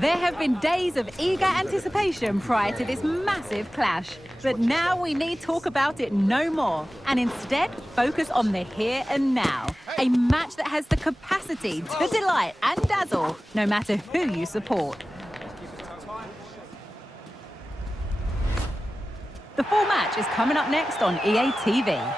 There have been days of eager anticipation prior to this massive clash. But now we need talk about it no more, and instead focus on the here and now. A match that has the capacity to delight and dazzle, no matter who you support. The full match is coming up next on EA TV.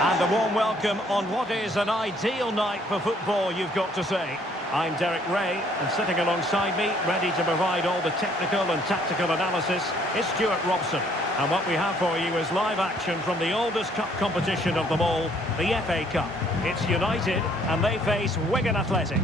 And a warm welcome on what is an ideal night for football, you've got to say. I'm Derek Ray, and sitting alongside me, ready to provide all the technical and tactical analysis, is Stuart Robson. And what we have for you is live action from the oldest cup competition of them all, the FA Cup. It's United, and they face Wigan Athletic.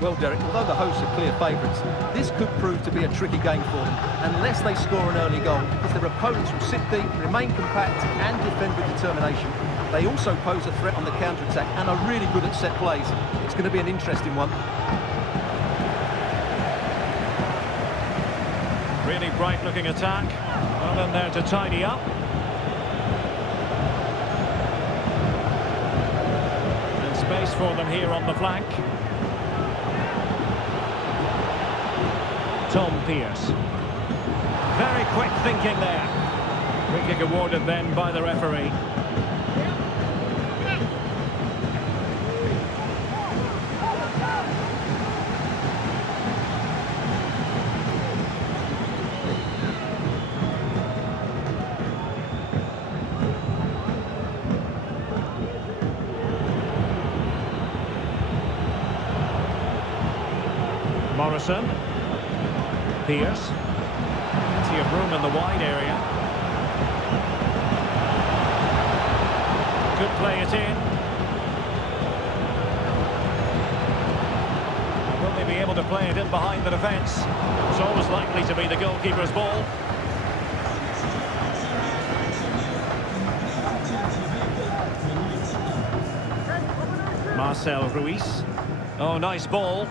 Well, Derek, although the hosts are clear favourites, this could prove to be a tricky game for them, unless they score an early goal, because their opponents will sit deep, remain compact and defend with determination. They also pose a threat on the counter-attack and are really good at set plays. It's going to be an interesting one. Really bright-looking attack. Well in there to tidy up. And space for them here on the flank. Tom Pearce. Very quick thinking there. Free kick awarded then by the referee. Morrison. Pearce. Plenty of room in the wide area. Could play it in. Will they be able to play it in behind the defence? It's always likely to be the goalkeeper's ball. Marcel Ruiz. Oh, nice ball.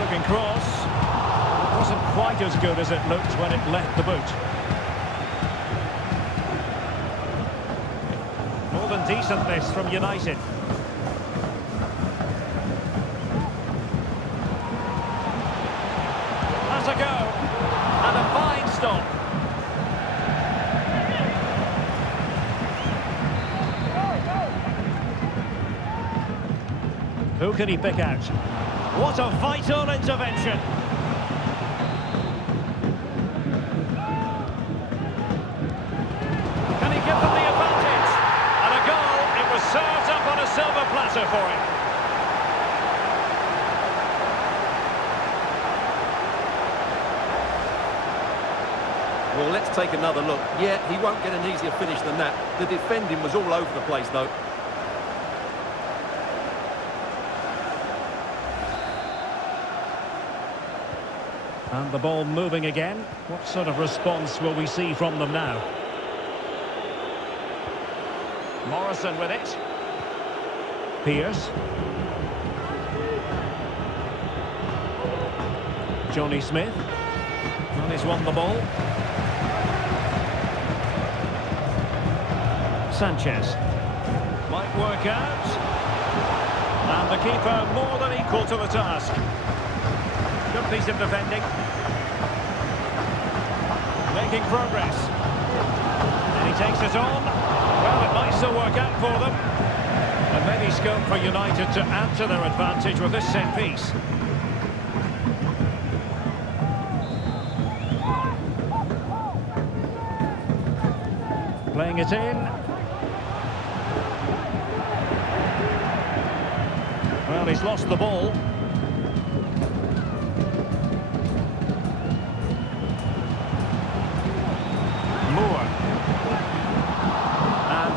Looking cross. It wasn't quite as good as it looked when it left the boot. More than decent this from United. Has a go. And a fine stop. Who can he pick out? What a vital intervention. Can he give them the advantage? And a goal. It was served up on a silver platter for him. Well, let's take another look. Yeah, he won't get an easier finish than that. The defending was all over the place, though. And the ball moving again. What sort of response will we see from them now? Morrison with it. Pearce. Johnny Smith. Well, he's won the ball. Sanchez. Might work out. And the keeper more than equal to the task. Good piece of defending. Making progress. And he takes it on. Well, it might still work out for them. And maybe scope for United to add to their advantage with this set piece. Playing it in. Well, he's lost the ball.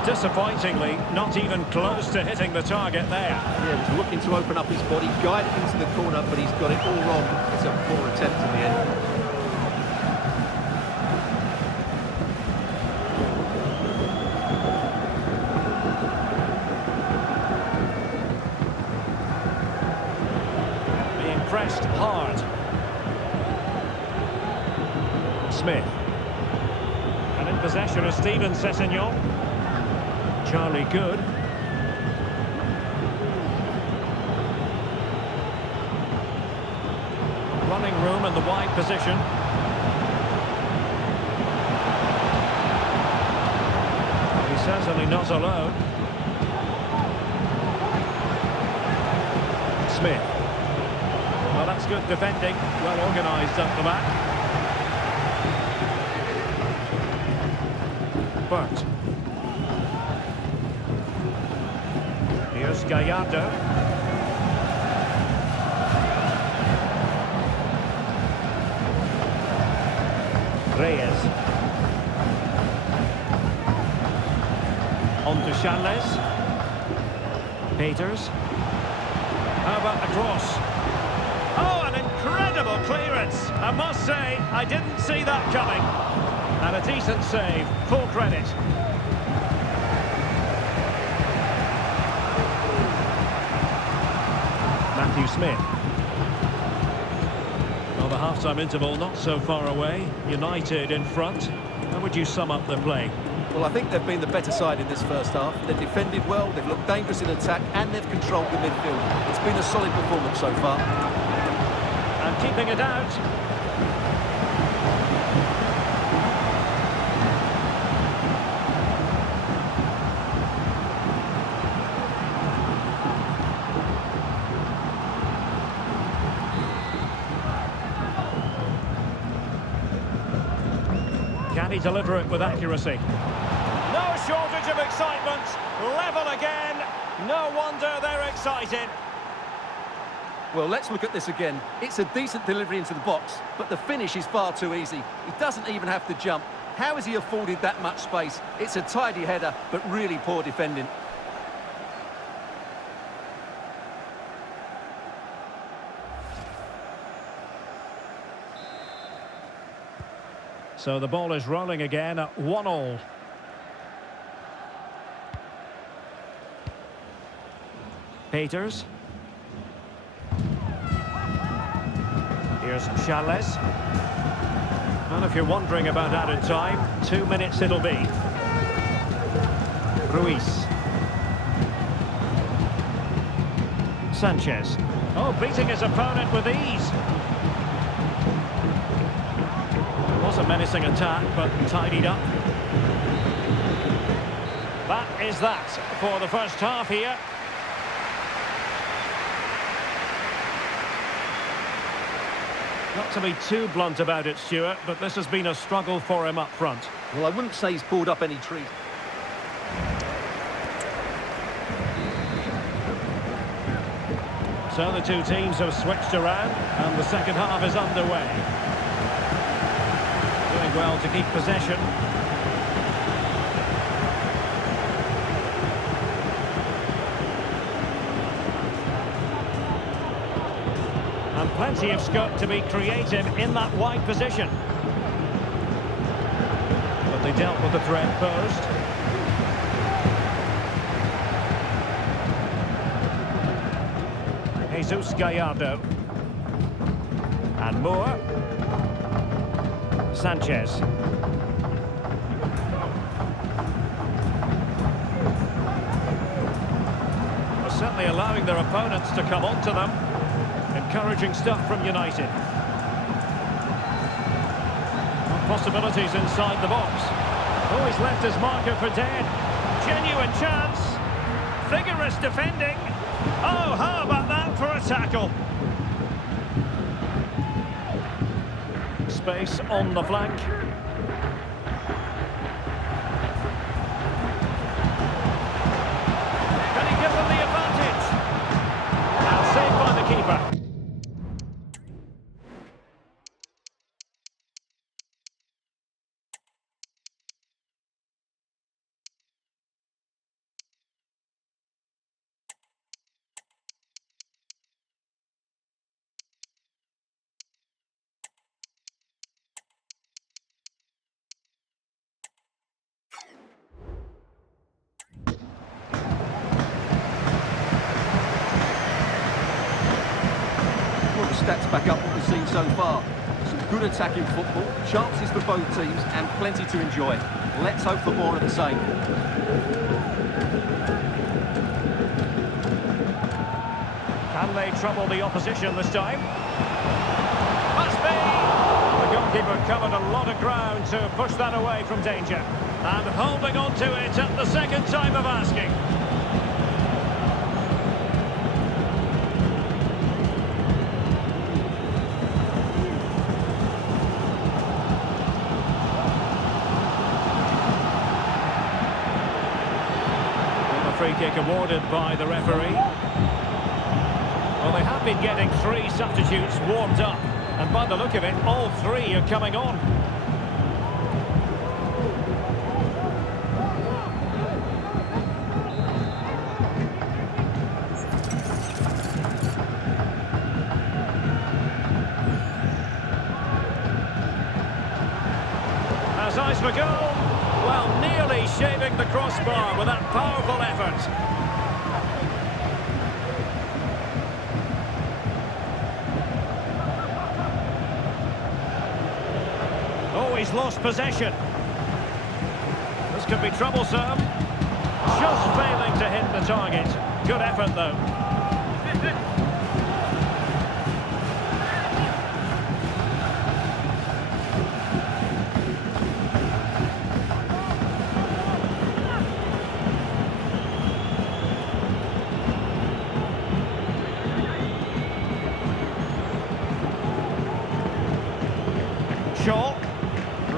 Disappointingly, not even close to hitting the target there. Yeah, he's looking to open up his body, guide it into the corner, but he's got it all wrong. It's a poor attempt in the end. Being pressed hard. Smith. And in possession of Steven Sessegnon. Charlie Good. Running room in the wide position. He's certainly not alone. Smith. Well, that's good defending. Well organised up the back. Burt. Here's Gallardo. Reyes. On to Charles. Peters. How about the cross? Oh, an incredible clearance. I must say, I didn't see that coming. And a decent save. Full credit. Matthew Smith. Well, the half-time interval not so far away. United in front. How would you sum up the play? Well, I think they've been the better side in this first half. They've defended well, they've looked dangerous in attack, and they've controlled the midfield. It's been a solid performance so far. And keeping it out. Can he deliver it with accuracy? No shortage of excitement. Level again. No wonder they're excited. Well, let's look at this again. It's a decent delivery into the box, but the finish is far too easy. He doesn't even have to jump. How has he afforded that much space? It's a tidy header, but really poor defending. So the ball is rolling again at 1-1. Peters. Here's Charles. And if you're wondering about added time, 2 minutes it'll be. Ruiz. Sanchez. Oh, beating his opponent with ease. It was a menacing attack, but tidied up. That is that for the first half here. Not to be too blunt about it, Stuart, but this has been a struggle for him up front. Well, I wouldn't say he's pulled up any trees. So the two teams have switched around, and the second half is underway. Doing well to keep possession. And plenty of scope to be creative in that wide position. But they dealt with the threat posed. Jesus Gallardo. And Moore. Sanchez. Well, certainly allowing their opponents to come onto them. Encouraging stuff from United. Possibilities inside the box. Oh, he's left his marker for dead. Genuine chance. Vigorous defending. Oh, how about that for a tackle? Space on the flank. Can he give them the advantage? And saved by the keeper. Stats back up what we've seen so far. Some good attacking football, chances for both teams, and plenty to enjoy. Let's hope for more of the same. they trouble the opposition this time? Must be! The goalkeeper covered a lot of ground to push that away from danger. And holding on to it at the second time of asking. Free kick awarded by the referee. Well, they have been getting 3 substitutes warmed up, and by the look of it, all 3 are coming on. Has eyes for goal. Well, nearly shaving the crossbar with that powerful effort. Oh, he's lost possession. This could be troublesome. Just failing to hit the target. Good effort, though.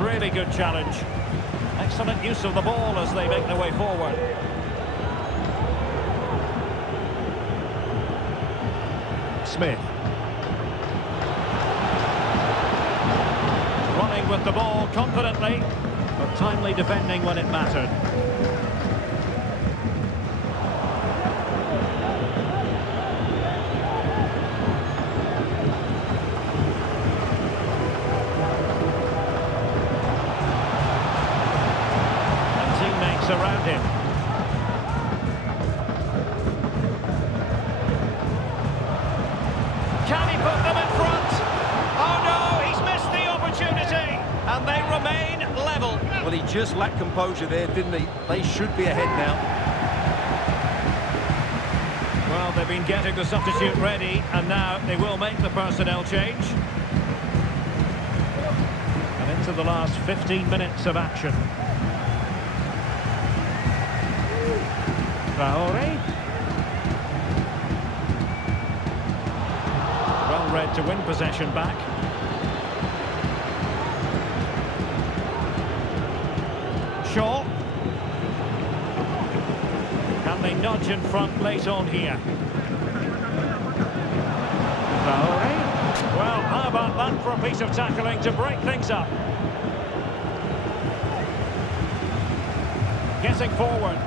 Really good challenge. Excellent use of the ball as they make their way forward. Smith. Running with the ball confidently, but timely defending when it mattered. Around him. Can he put them in front? Oh no, he's missed the opportunity, and they remain level. Well, he just lacked composure there, didn't he? They should be ahead now. Well, they've been getting the substitute ready, and now they will make the personnel change. And into the last 15 minutes of action. Traore. Well read to win possession back. Shaw. Can they nudge in front late on here? Traore. Well, how about that for a piece of tackling to break things up? Getting forward.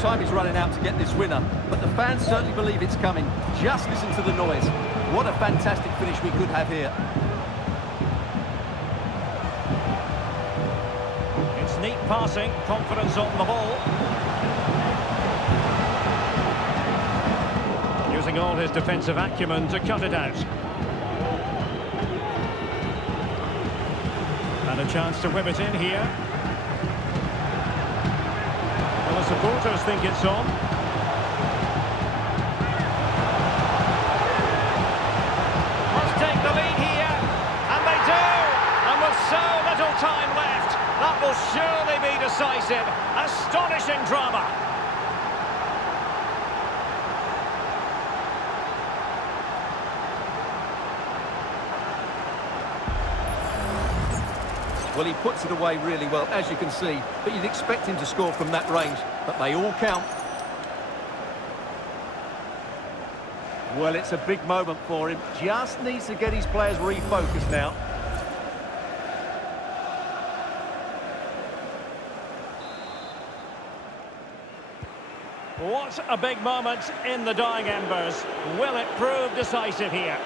Time is running out to get this winner, but the fans certainly believe it's coming. Just listen to the noise. What a fantastic finish we could have here. It's neat passing, confidence on the ball. Using all his defensive acumen to cut it out. And a chance to whip it in here. Well, the supporters think it's on. Must take the lead here, and they do! And with so little time left, that will surely be decisive. Astonishing drama. Well, he puts it away really well, as you can see, but you'd expect him to score from that range, but they all count. Well, it's a big moment for him. Just needs to get his players refocused now. What a big moment in the dying embers. Will it prove decisive here?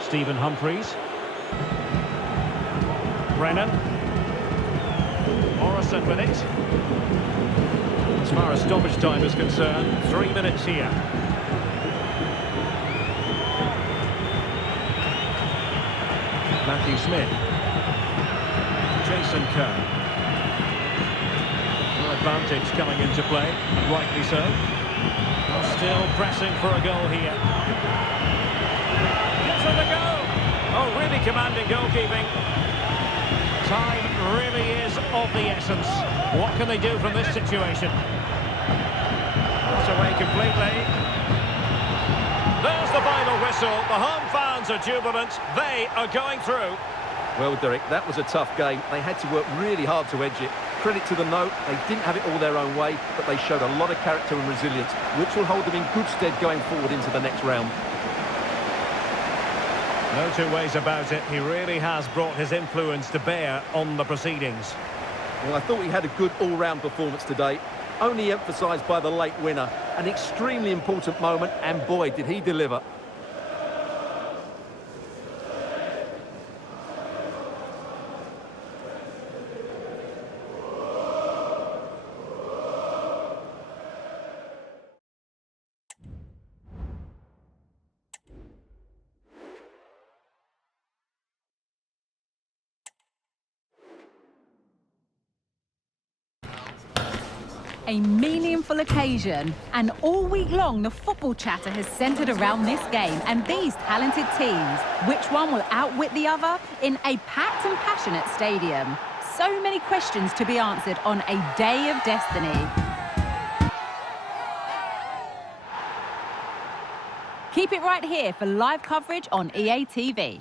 Stephen Humphreys. Brennan. Morrison with it. As far as stoppage time is concerned, 3 minutes here. Matthew Smith. Jason Kerr. Well, a advantage coming into play, and rightly so. Still pressing for a goal here. Gives it a go. Oh, really commanding goalkeeping. Time really is of the essence. What can they do from this situation? Not away completely. There's the final whistle. The home fans are jubilant. They are going through. Well, Derek, that was a tough game. They had to work really hard to edge it. Credit to the note, they didn't have it all their own way, but they showed a lot of character and resilience, which will hold them in good stead going forward into the next round. No two ways about it. He really has brought his influence to bear on the proceedings. Well, I thought he had a good all-round performance today, only emphasised by the late winner. An extremely important moment, and boy, did he deliver. A meaningful occasion, and all week long the football chatter has centred around this game and these talented teams. Which one will outwit the other in a packed and passionate stadium? So many questions to be answered on a day of destiny. Keep it right here for live coverage on EA TV.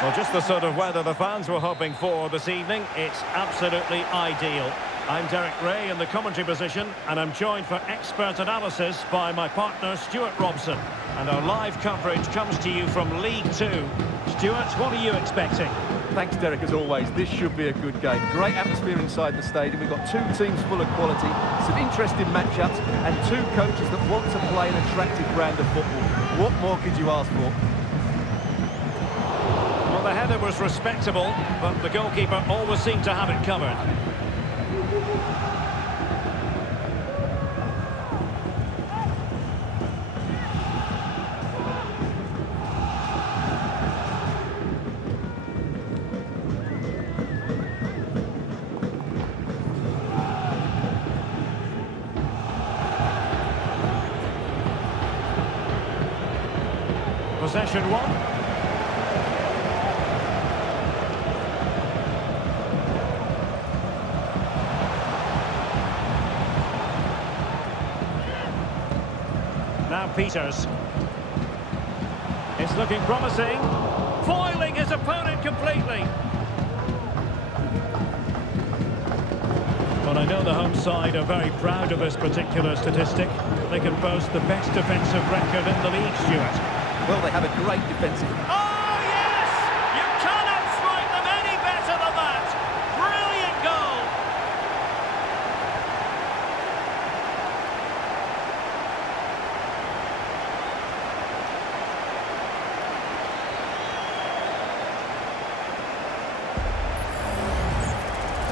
Well, just the sort of weather the fans were hoping for this evening. It's absolutely ideal. I'm Derek Ray in the commentary position, and I'm joined for expert analysis by my partner Stuart Robson. And our live coverage comes to you from League Two. Stuart, what are you expecting? Thanks, Derek, as always. This should be a good game. Great atmosphere inside the stadium. We've got two teams full of quality, some interesting matchups, and two coaches that want to play an attractive brand of football. What more could you ask for? Well, the header was respectable, but the goalkeeper always seemed to have it covered. Possession one. Now Peters. It's looking promising. Foiling his opponent completely. But I know the home side are very proud of this particular statistic. They can boast the best defensive record in the league, Stuart. Well, they have a great defensive. Oh, yes! You cannot strike them any better than that! Brilliant goal!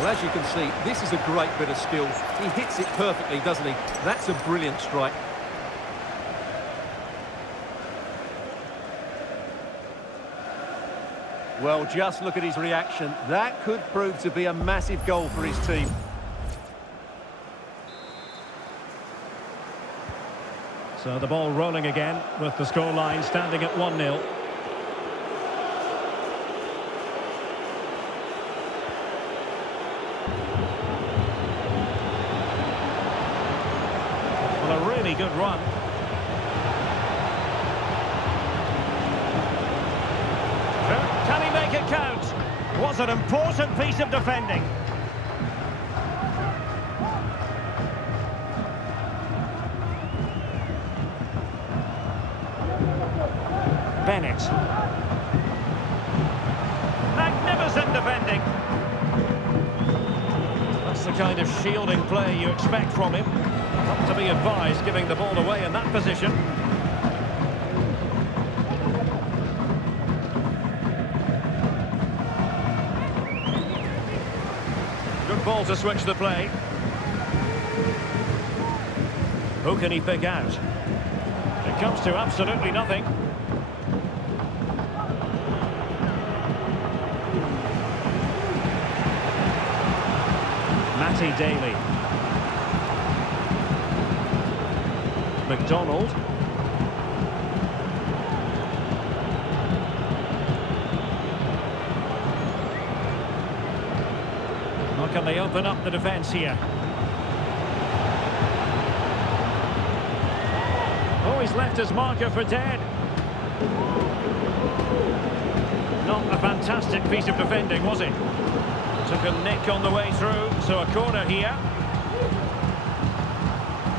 Well, as you can see, this is a great bit of skill. He hits it perfectly, doesn't he? That's a brilliant strike. Well, just look at his reaction. That could prove to be a massive goal for his team. So the ball rolling again with the scoreline standing at 1-0. Well, a really good run. Can he make it count? Was an important piece of defending. Bennett. Magnificent defending. That's the kind of shielding play you expect from him. Not to be advised giving the ball away in that position. Good ball to switch the play. Who can he pick out? It comes to absolutely nothing. Daly. McDonald. How can they open up the defence here? Oh, he's left his marker for dead. Not a fantastic piece of defending, was it? Took a nick on the way through, so a corner here.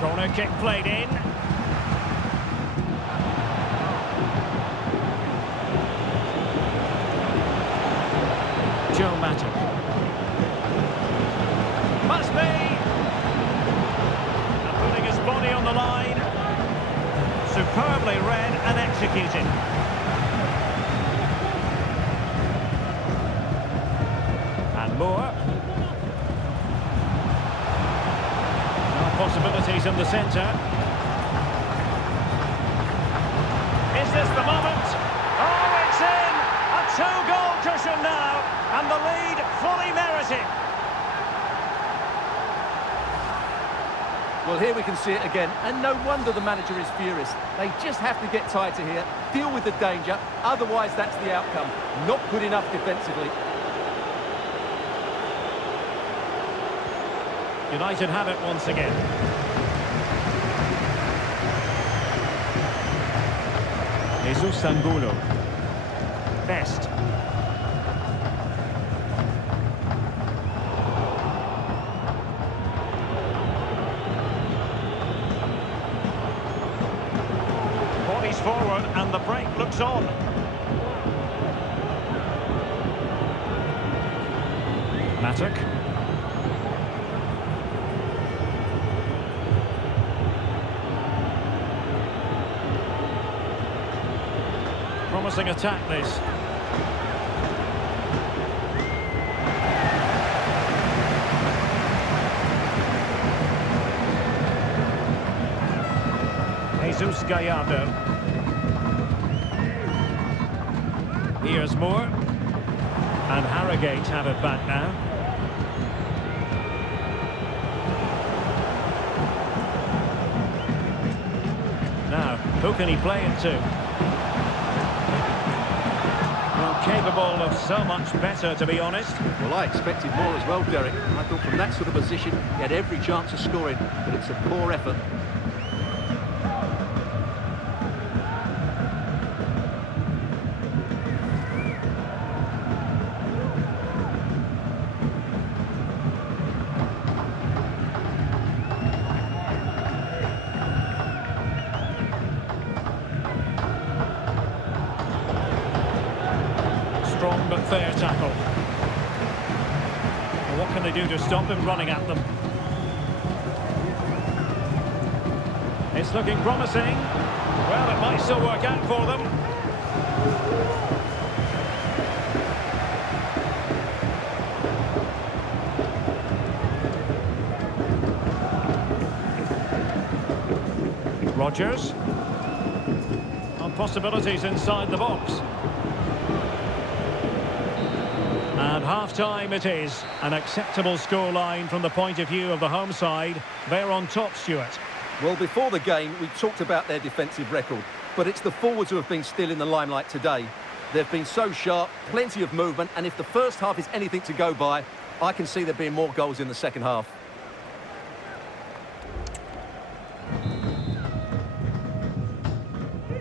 Corner kick played in. Joe Mattock. Must be! And putting his body on the line. Superbly read and executed. And Moore. Now possibilities in the centre. Is this the moment? Oh, it's in! A two-goal cushion now, and the lead fully merited. Well, here we can see it again, and no wonder the manager is furious. They just have to get tighter here, deal with the danger, otherwise that's the outcome. Not good enough defensively. United have it once again. Jesus Angulo. Best. Bodies forward and the break looks on. Mattock. Promising attack this. Jesus Gallardo. Here's Moore. And Harrogate have it back now. Now, who can he play it to? Capable of so much better, to be honest. Well, I expected more as well, Derek. I thought from that sort of position, he had every chance of scoring, but it's a poor effort. Strong but fair tackle. Well, what can they do to stop him running at them? It's looking promising. Well, it might still work out for them. Rodgers. And possibilities inside the box. And half-time it is. An acceptable scoreline from the point of view of the home side. They're on top, Stuart. Well, before the game, we talked about their defensive record, but it's the forwards who have been still in the limelight today. They've been so sharp, plenty of movement, and if the first half is anything to go by, I can see there being more goals in the second half.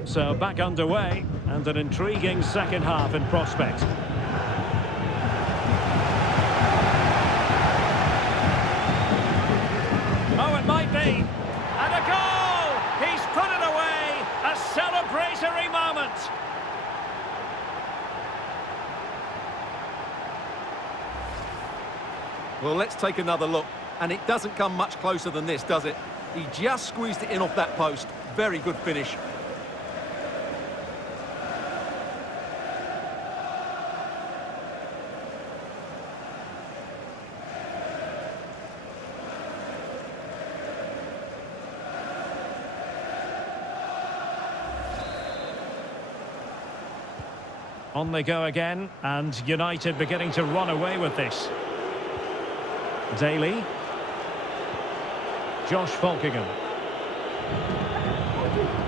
So back underway, and an intriguing second half in prospect. Oh, it might be. And a goal! He's put it away! A celebratory moment! Well, let's take another look. And it doesn't come much closer than this, does it? He just squeezed it in off that post. Very good finish. On they go again, and United beginning to run away with this. Daly. Josh Falkingham.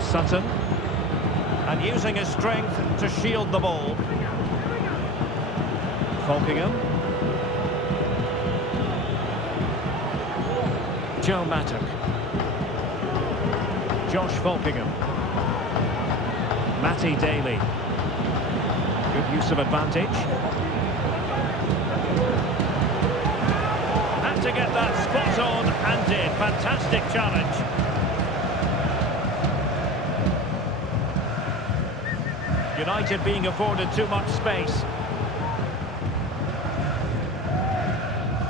Sutton. And using his strength to shield the ball. Falkingham. Joe Mattock. Josh Falkingham. Matty Daly. Good use of advantage. Had to get that spot on and did. Fantastic challenge. United being afforded too much space.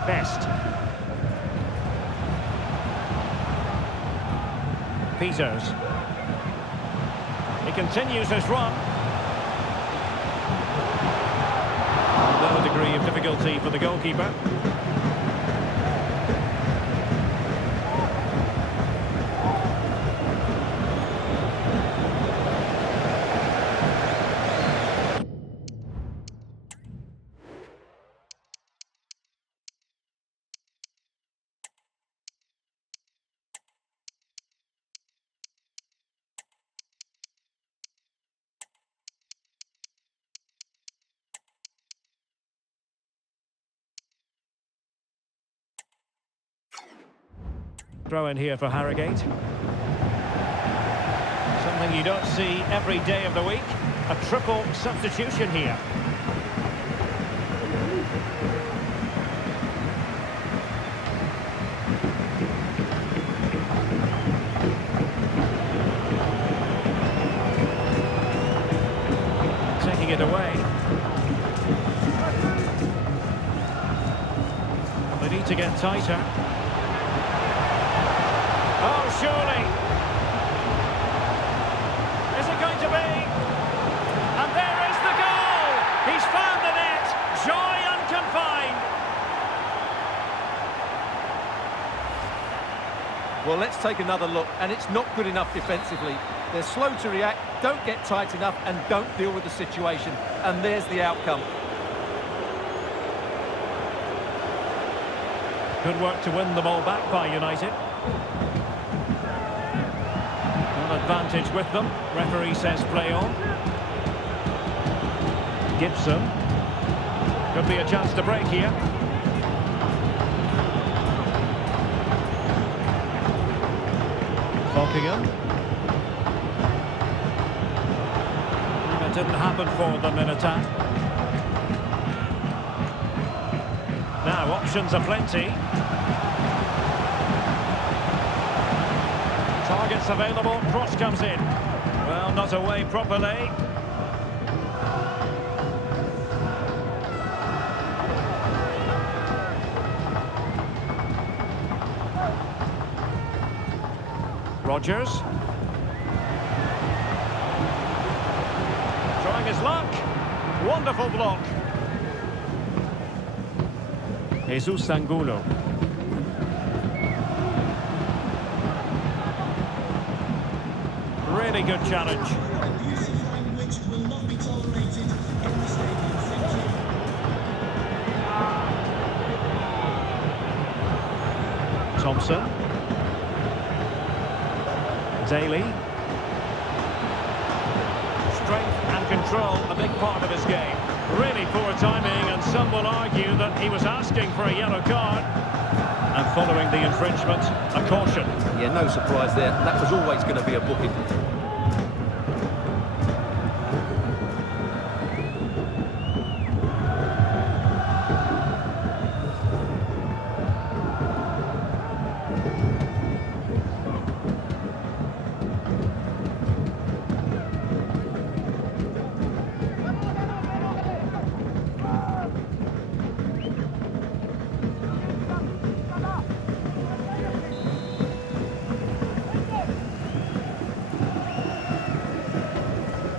Best. Peters. He continues his run. No degree of difficulty for the goalkeeper. Throw in here for Harrogate. Something you don't see every day of the week. A triple substitution here. Taking it away. They need to get tighter. Oh, surely. Is it going to be? And there is the goal! He's found the net! Joy unconfined! Well, let's take another look, and it's not good enough defensively. They're slow to react, don't get tight enough, and don't deal with the situation. And there's the outcome. Good work to win the ball back by United. Advantage with them. Referee says play on. Gibson. Could be a chance to break here. Falkingham. It didn't happen for them in attack. Now options are plenty. Targets available, cross comes in. Well, not away properly. Rodgers. Trying his luck. Wonderful block. Jesus Angulo. Really good challenge. Thompson. Daly. Strength and control, a big part of his game. Really poor timing, and some will argue that he was asking for a yellow card. And following the infringement, a caution. Yeah, no surprise there. That was always going to be a booking.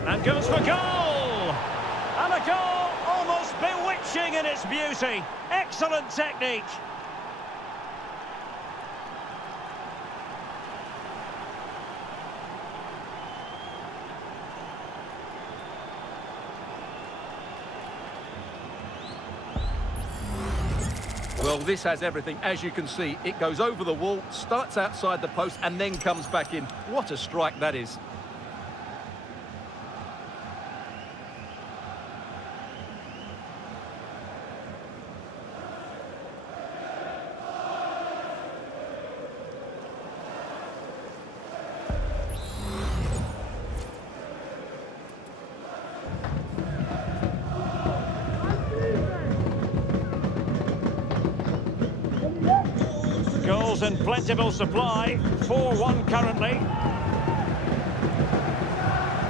And goes for goal! And a goal almost bewitching in its beauty. Excellent technique. Well, this has everything. As you can see, it goes over the wall, starts outside the post, and then comes back in. What a strike that is. Goals in plentiful supply, 4-1 currently.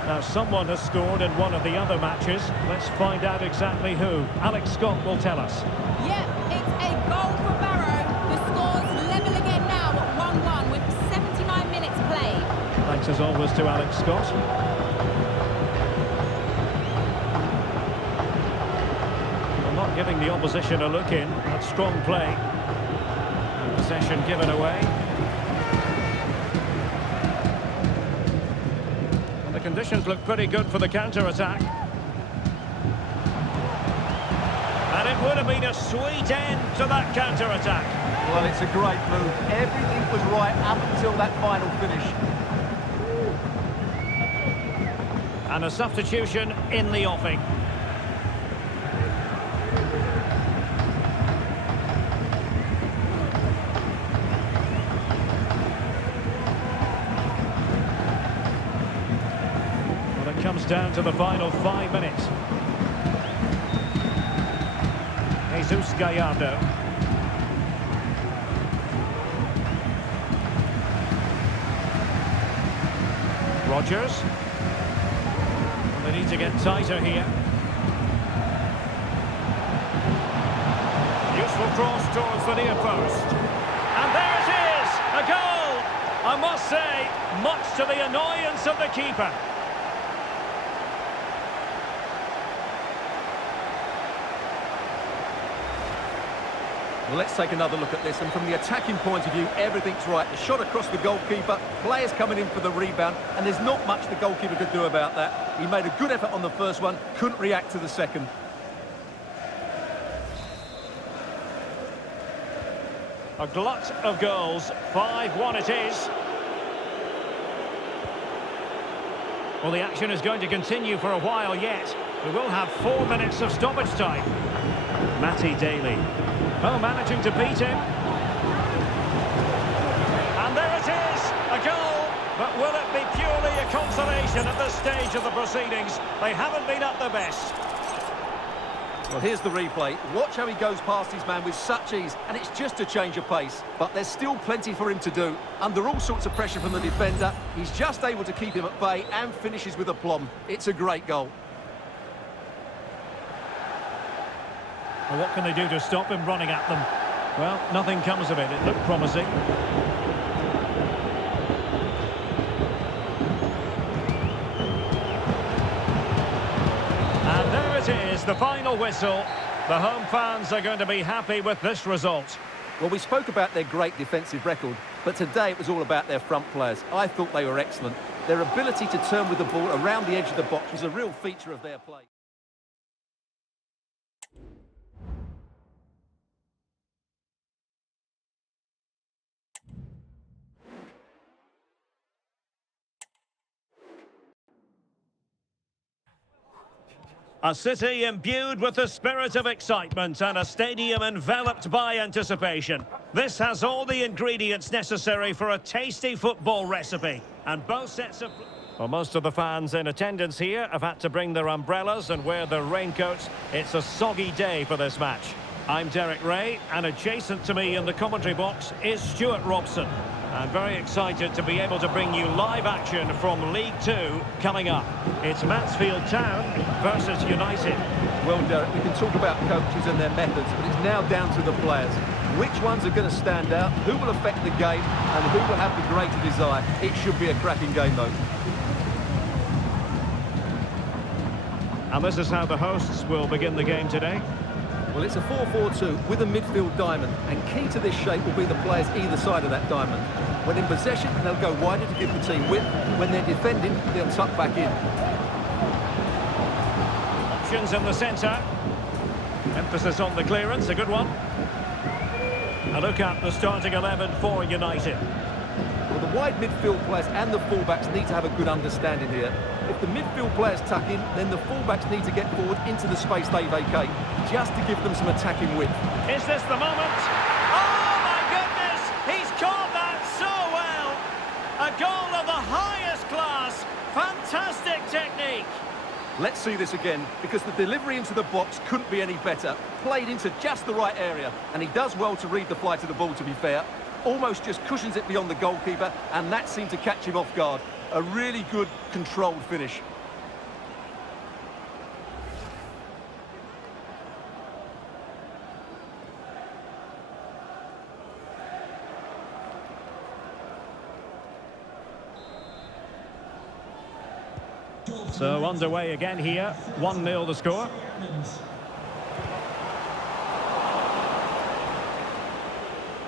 Now someone has scored in one of the other matches. Let's find out exactly who. Alex Scott will tell us. Yeah, it's a goal for Barrow. The score's level again now at 1-1 with 79 minutes played. Thanks as always to Alex Scott. Well, not giving the opposition a look in. That's strong play. Possession given away. And the conditions look pretty good for the counter-attack. And it would have been a sweet end to that counter-attack. Well, it's a great move. Everything was right up until that final finish. And a substitution in the offing. Comes down to the final 5 minutes. Jesus Gallardo. Rodgers. They need to get tighter here. Useful cross towards the near post. And there it is! A goal! I must say, much to the annoyance of the keeper. Well, let's take another look at this, and from the attacking point of view, everything's right. The shot across the goalkeeper, players coming in for the rebound, and there's not much the goalkeeper could do about that. He made a good effort on the first one, couldn't react to the second. A glut of goals, 5-1 it is. Well, the action is going to continue for a while yet. We will have 4 minutes of stoppage time. Matty Daly. Oh, managing to beat him. And there it is, a goal. But will it be purely a consolation at this stage of the proceedings? They haven't been at their best. Well, here's the replay. Watch how he goes past his man with such ease, and it's just a change of pace. But there's still plenty for him to do. Under all sorts of pressure from the defender, he's just able to keep him at bay and finishes with aplomb. It's a great goal. Well, what can they do to stop him running at them? Well, nothing comes of it. It looked promising. And there it is, the final whistle. The home fans are going to be happy with this result. Well, we spoke about their great defensive record, but today it was all about their front players. I thought they were excellent. Their ability to turn with the ball around the edge of the box was a real feature of their play. A city imbued with the spirit of excitement and a stadium enveloped by anticipation. This has all the ingredients necessary for a tasty football recipe. And both sets of... Well, most of the fans in attendance here have had to bring their umbrellas and wear their raincoats. It's a soggy day for this match. I'm Derek Ray, and adjacent to me in the commentary box is Stuart Robson. I'm very excited to be able to bring you live action from League Two coming up. It's Mansfield Town versus United. Well, Derek, we can talk about coaches and their methods, but it's now down to the players. Which ones are going to stand out, who will affect the game, and who will have the greater desire? It should be a cracking game, though. And this is how the hosts will begin the game today. Well, it's a 4-4-2 with a midfield diamond, and key to this shape will be the players either side of that diamond. When in possession, they'll go wider to give the team width. When they're defending, they'll tuck back in. Options in the centre. Emphasis on the clearance, a good one. A look at the starting 11 for United. Well, the wide midfield players and the fullbacks need to have a good understanding here. If the midfield players tuck in, then the fullbacks need to get forward into the space they vacate, just to give them some attacking width. Is this the moment? Oh, my goodness! He's caught that so well! A goal of the highest class. Fantastic technique. Let's see this again, because the delivery into the box couldn't be any better. Played into just the right area, and he does well to read the flight of the ball, to be fair. Almost just cushions it beyond the goalkeeper, and that seemed to catch him off guard. A really good, controlled finish. So underway again here, 1-0 the score.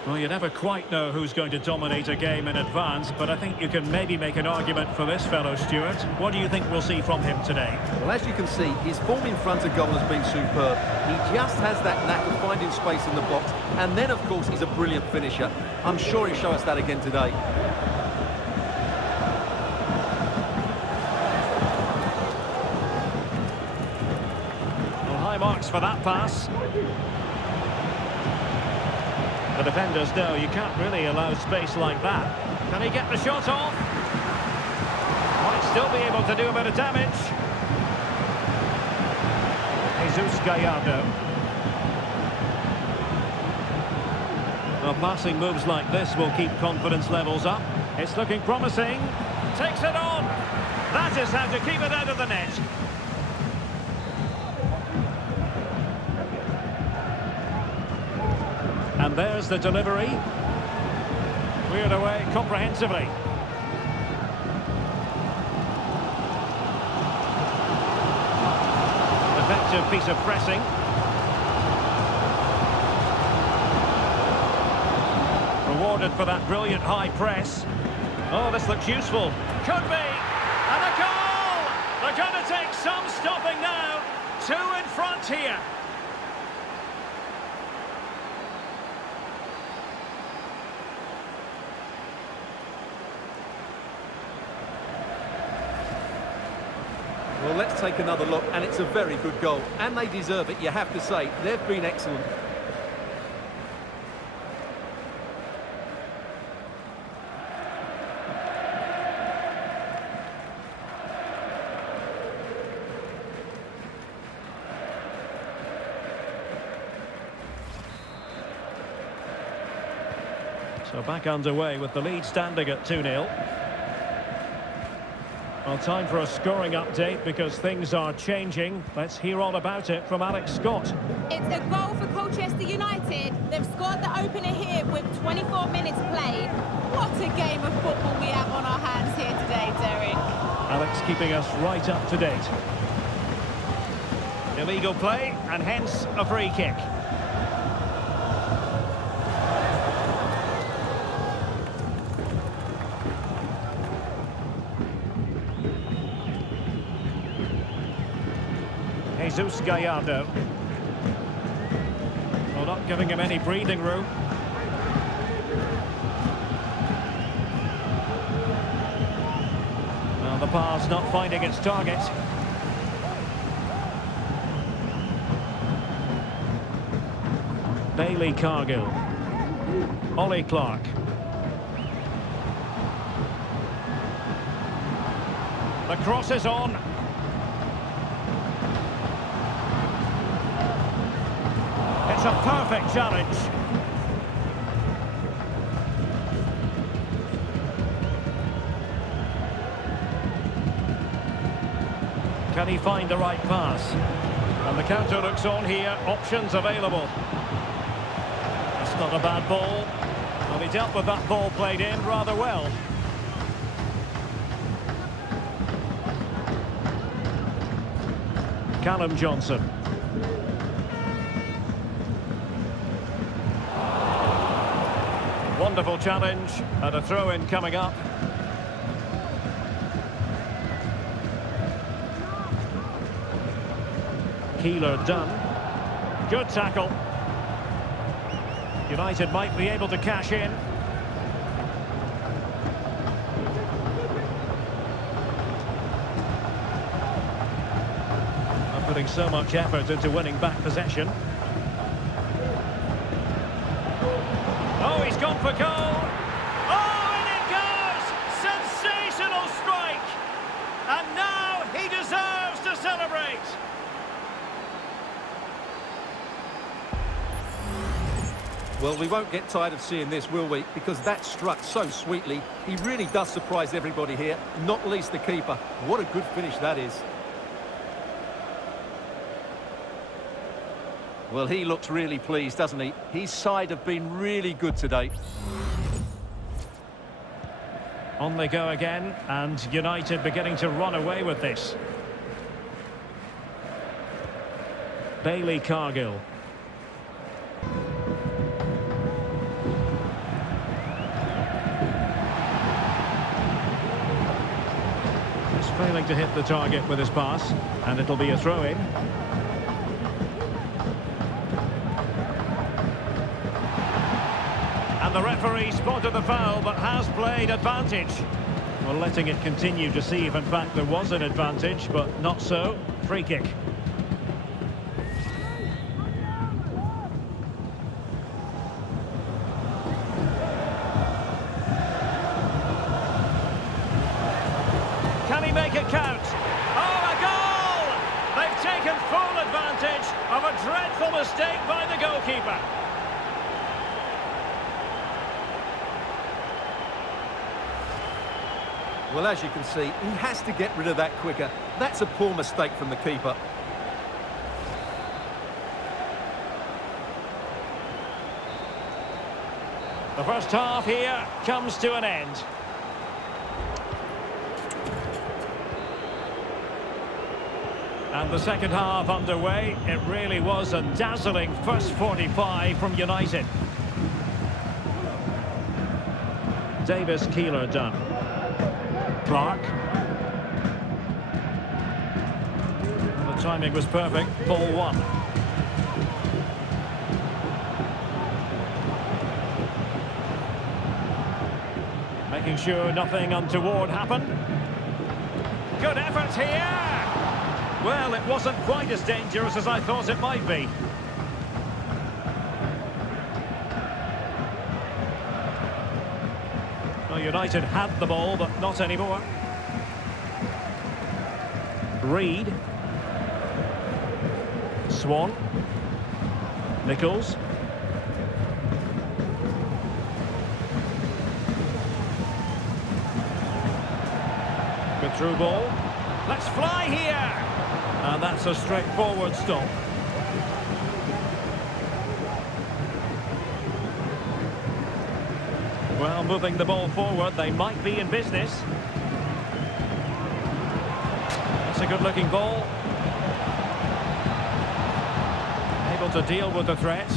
Well, you never quite know who's going to dominate a game in advance, but I think you can maybe make an argument for this fellow, Stuart. What do you think we'll see from him today? Well, as you can see, his form in front of goal has been superb. He just has that knack of finding space in the box, and then, of course, he's a brilliant finisher. I'm sure he'll show us that again today. Well, high marks for that pass. The defenders know you can't really allow space like that. Can he get the shot off? Might still be able to do a bit of damage. Jesus Gallardo. Well, passing moves like this will keep confidence levels up. It's looking promising. Takes it on. That is how to keep it out of the net. And there's the delivery. Cleared away comprehensively. Effective piece of pressing. Rewarded for that brilliant high press. Oh, this looks useful. Could be. And a goal! They're going to take some stopping now. 2 in front here. Well, let's take another look, and it's a very good goal. And they deserve it, you have to say. They've been excellent. So back underway with the lead standing at 2-0. Well, time for a scoring update because things are changing. Let's hear all about it from Alex Scott. It's a goal for Colchester United. They've scored the opener here with 24 minutes played. What a game of football we have on our hands here today, Derek. Alex keeping us right up to date. Illegal play and hence a free kick. Jesus Gallardo. Well, not giving him any breathing room. Well, the pass not finding its target. Bailey Cargill. Ollie Clark. The cross is on. It's a perfect challenge. Can he find the right pass? And the counter looks on here. Options available. It's not a bad ball. Well, he dealt with that ball played in rather well. Callum Johnson. Wonderful challenge and a throw-in coming up. Keeler done. Good tackle. United might be able to cash in. Not putting so much effort into winning back possession. Oh, he's gone for goal. Oh, and it goes! Sensational strike! And now he deserves to celebrate. Well, we won't get tired of seeing this, will we? Because that struck so sweetly. He really does surprise everybody here, not least the keeper. What a good finish that is. Well, he looks really pleased, doesn't he? His side have been really good today. On they go again, and United beginning to run away with this. Bailey Cargill. He's failing to hit the target with his pass, and it'll be a throw-in. And the referee spotted the foul, but has played advantage. Well, letting it continue to see if, in fact, there was an advantage, but not so. Free kick. Can he make it count? Oh, a goal! They've taken full advantage of a dreadful mistake by the goalkeeper. Well, as you can see, he has to get rid of that quicker. That's a poor mistake from the keeper. The first half here comes to an end. And the second half underway. It really was a dazzling first 45 from United. Davis Keeler done. Clark. The timing was perfect. Ball one. Making sure nothing untoward happened. Good effort here. Well, it wasn't quite as dangerous as I thought it might be. Well, United had the ball, but not anymore. Reed. Swan. Nichols. Good through ball. Let's fly here! And that's a straightforward stop. Well, moving the ball forward, they might be in business. That's a good-looking ball. Able to deal with the threat.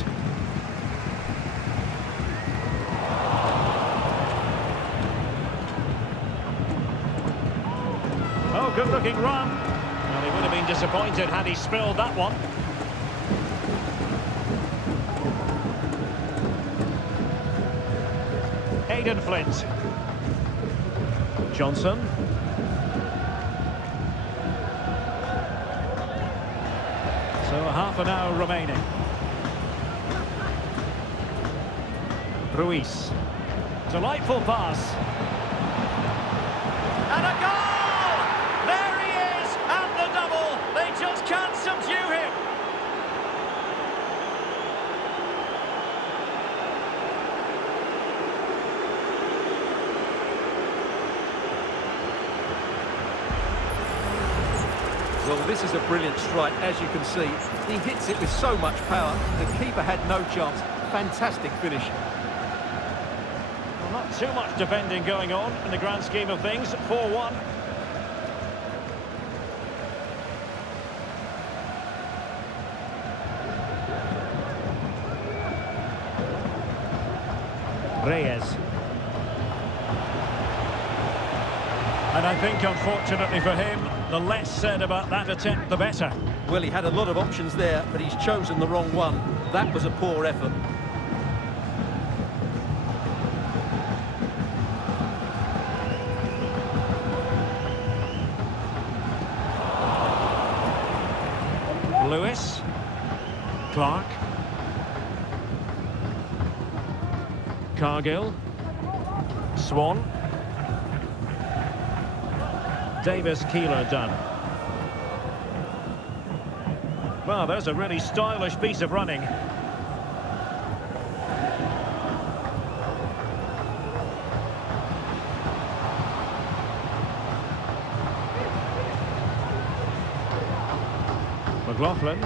Oh, good-looking run. Well, he would have been disappointed had he spilled that one. Aidan Flint. Johnson. So half an hour remaining. Ruiz. Delightful pass. And a goal! There he is! And the double! They just can't subdue him! Well, this is a brilliant strike, as you can see. He hits it with so much power. The keeper had no chance. Fantastic finish. Well, not too much defending going on in the grand scheme of things. 4-1. Reyes. And I think, unfortunately for him, the less said about that attempt, the better. Well, he had a lot of options there, but he's chosen the wrong one. That was a poor effort. Lewis. Clark. Cargill. Swan. Davis Keeler done. Well, there's a really stylish piece of running. McLaughlin.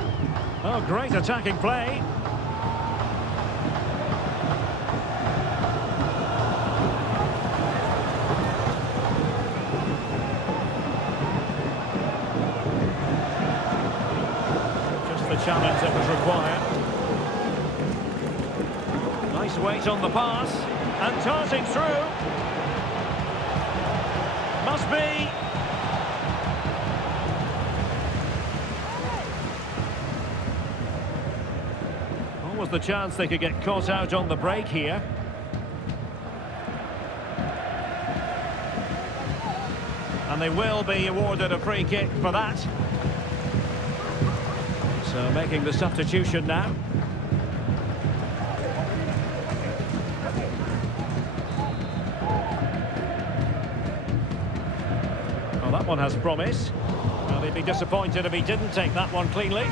Oh, great attacking play. Just the challenge that was required. Nice weight on the pass. And darting through. Must be. Was the chance they could get caught out on the break here. And they will be awarded a free kick for that. So making the substitution now. Oh, that one has promise. Well, he'd be disappointed if he didn't take that one cleanly.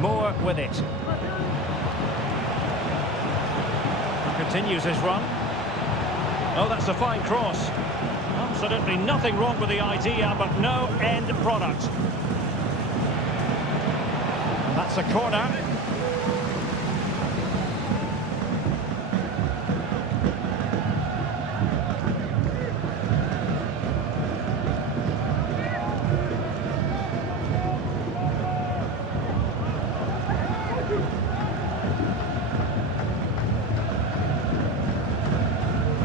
Moore with it. Continues his run. Oh, that's a fine cross. Absolutely nothing wrong with the idea, but no end product. And that's a corner.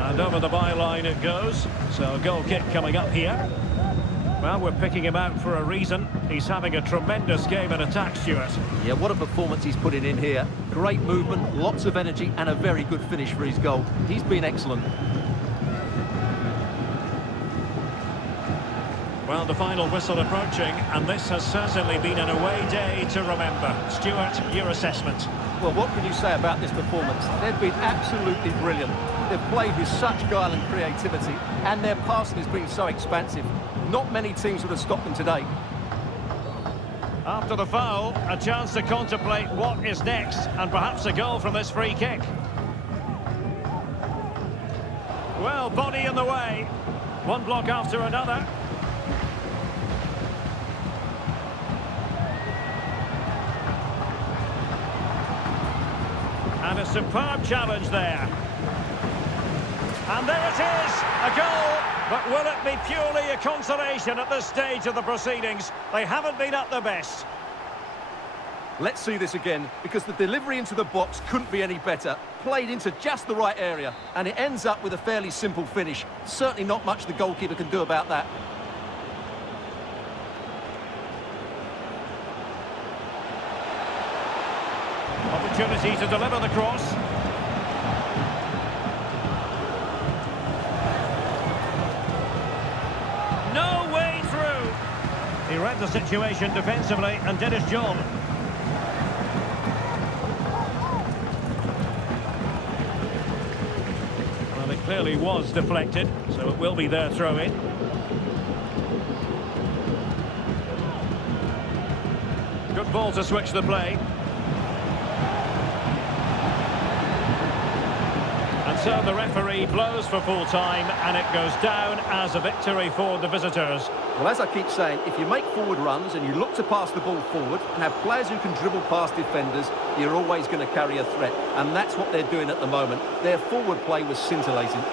And over the byline it goes. So a goal kick coming up here. Well, we're picking him out for a reason. He's having a tremendous game in attack, Stuart. Yeah, what a performance he's putting in here. Great movement, lots of energy and a very good finish for his goal. He's been excellent. Well, the final whistle approaching, and this has certainly been an away day to remember. Stuart, your assessment? Well, what can you say about this performance? They've been absolutely brilliant. They've played with such guile and creativity, and their passing has been so expansive. Not many teams would have stopped them today. After the foul, a chance to contemplate what is next, and perhaps a goal from this free kick. Well, body in the way. One block after another. And a superb challenge there. And there it is, a goal. But will it be purely a consolation at this stage of the proceedings? They haven't been at their best. Let's see this again, because the delivery into the box couldn't be any better. Played into just the right area, and it ends up with a fairly simple finish. Certainly not much the goalkeeper can do about that. Opportunity to deliver the cross. No way through. He read the situation defensively and did his job. Well, it clearly was deflected, so it will be their throw-in. Good ball to switch the play. And so the referee blows for full time, and it goes down as a victory for the visitors. Well, as I keep saying, if you make forward runs and you look to pass the ball forward and have players who can dribble past defenders, you're always going to carry a threat. And that's what they're doing at the moment. Their forward play was scintillating.